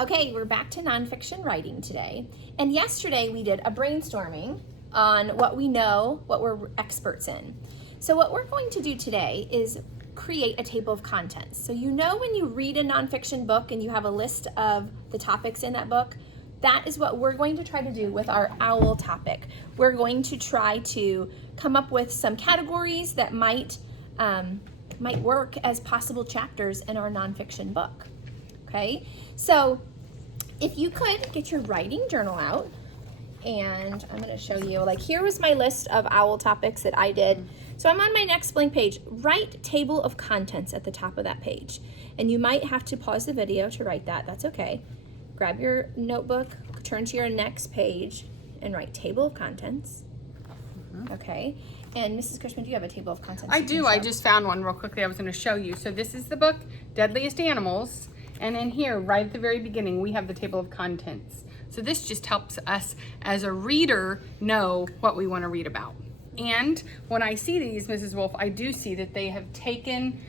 Okay, we're back to nonfiction writing today. And yesterday we did a brainstorming on what we know, what we're experts in. So what we're going to do today is create a table of contents. So you know when you read a nonfiction book and you have a list of the topics in that book, that is what we're going to try to do with our OWL topic. We're going to try to come up with some categories that might work as possible chapters in our nonfiction book. Okay, so if you could get your writing journal out, and I'm going to show you, like, here was my list of OWL topics that I did. So I'm on my next blank page. Write table of contents at the top of that page. And you might have to pause the video to write that. That's okay. Grab your notebook, turn to your next page, and write table of contents. Okay. And Mrs. Cushman, do you have a table of contents? I do. I just found one real quickly I was going to show you. So this is the book, Deadliest Animals. And in here, right at the very beginning, we have the table of contents. So this just helps us as a reader know what we want to read about. And when I see these, Mrs. Wolf, I do see that they have taken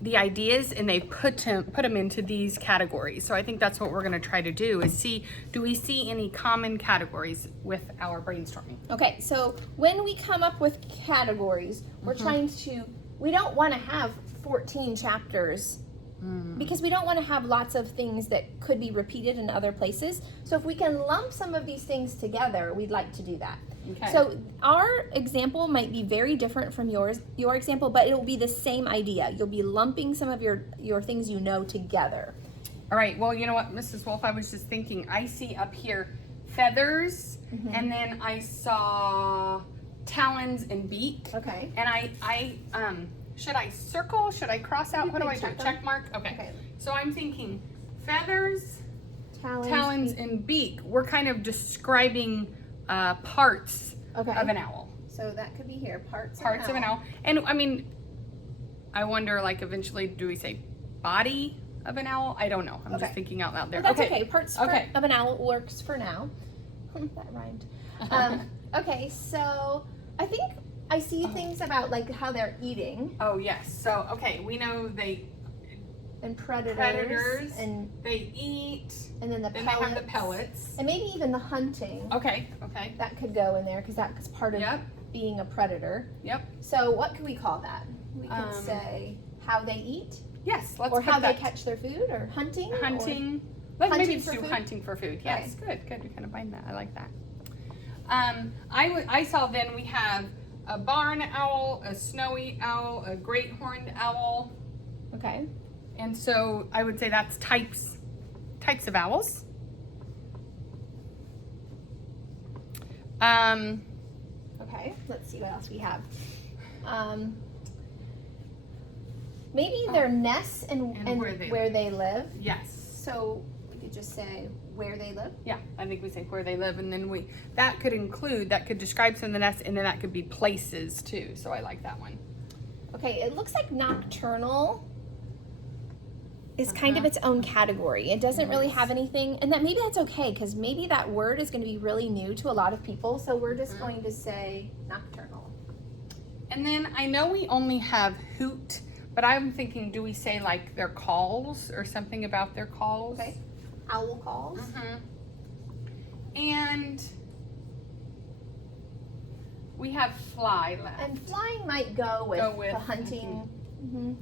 the ideas and they put them into these categories. So I think that's what we're going to try to do is see, do we see any common categories with our brainstorming? Okay, so when we come up with categories, we're trying to, we don't want to have 14 chapters because we don't want to have lots of things that could be repeated in other places. So if we can lump some of these things together, we'd like to do that. Okay. So our example might be very different from your example, but it will be the same idea. You'll be lumping some of your things you know together. All right, well, you know what, Mrs. Wolf, I was just thinking, I see up here feathers, and then I saw talons and beak. Okay. And I should I circle? Should I cross out? What do I do? check them. Check mark? Okay. So I'm thinking feathers, Talons, and beak. We're kind of describing parts of an owl. So that could be here, parts of an owl. And I mean, I wonder, like, eventually, do we say body of an owl? I don't know. I'm just thinking out loud there. Well, that's okay. Parts of an owl works for now. That rhymed. Okay, so I think I see things about, like, how they're eating. Oh, yes. So, okay, we know they... And predators. And they eat. And then They have the pellets. And maybe even the hunting. Okay. That could go in there because that's part of being a predator. Yep. So what could we call that? We could say how they eat. Yes, let's Or put how that. they catch their food, or hunting. Hunting. Let's maybe do hunting for food. Yes, good. We kind of find that. I like that. I saw then we have a barn owl, a snowy owl, a great horned owl. Okay. And so I would say that's types of owls. Okay, let's see what else we have. Maybe their nests and where they live. Yes. So we could just say where they live. Yeah, I think we say where they live, and then that could describe some of the nests, and then that could be places too. So I like that one. Okay, it looks like nocturnal is kind of its own category. It doesn't really have anything, and maybe that's okay, because maybe that word is going to be really new to a lot of people, so we're just going to say nocturnal. And then I know we only have hoot, but I'm thinking, do we say like their calls or something about their calls? Okay, owl calls. And we have fly left. And flying might go with the hunting.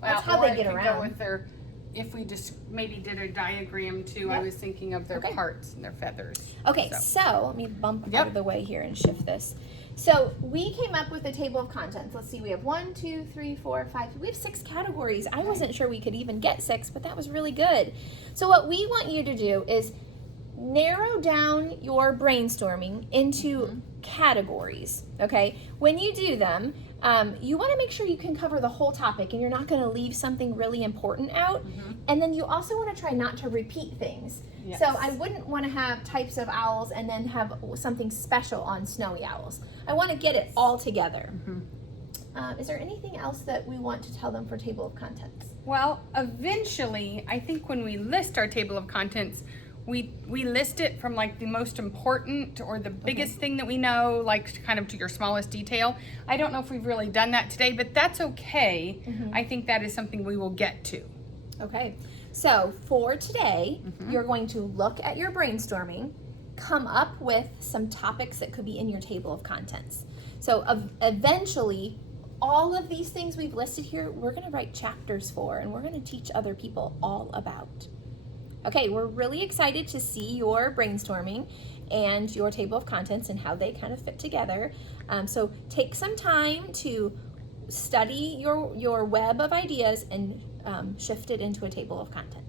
That's Well, how they get it could around. Go with their, if we just maybe did a diagram too, I was thinking of their parts and their feathers. Okay, so let me bump out of the way here and shift this. So we came up with a table of contents. Let's see, we have 1, 2, 3, 4, 5. We have 6 categories. I wasn't sure we could even get 6, but that was really good. So what we want you to do is narrow down your brainstorming into categories, okay? When you do them, you want to make sure you can cover the whole topic and you're not going to leave something really important out. And then you also want to try not to repeat things. So I wouldn't want to have types of owls and then have something special on snowy owls. I want to get it all together. Is there anything else that we want to tell them for table of contents? Well, eventually, I think when we list our table of contents, we list it from like the most important or the biggest thing that we know, like kind of to your smallest detail. I don't know if we've really done that today, but that's okay. I think that is something we will get to. Okay. So for today, you're going to look at your brainstorming, come up with some topics that could be in your table of contents. So eventually, all of these things we've listed here, we're going to write chapters for, and we're going to teach other people all about. Okay, we're really excited to see your brainstorming and your table of contents and how they kind of fit together. So take some time to study your web of ideas and shift it into a table of contents.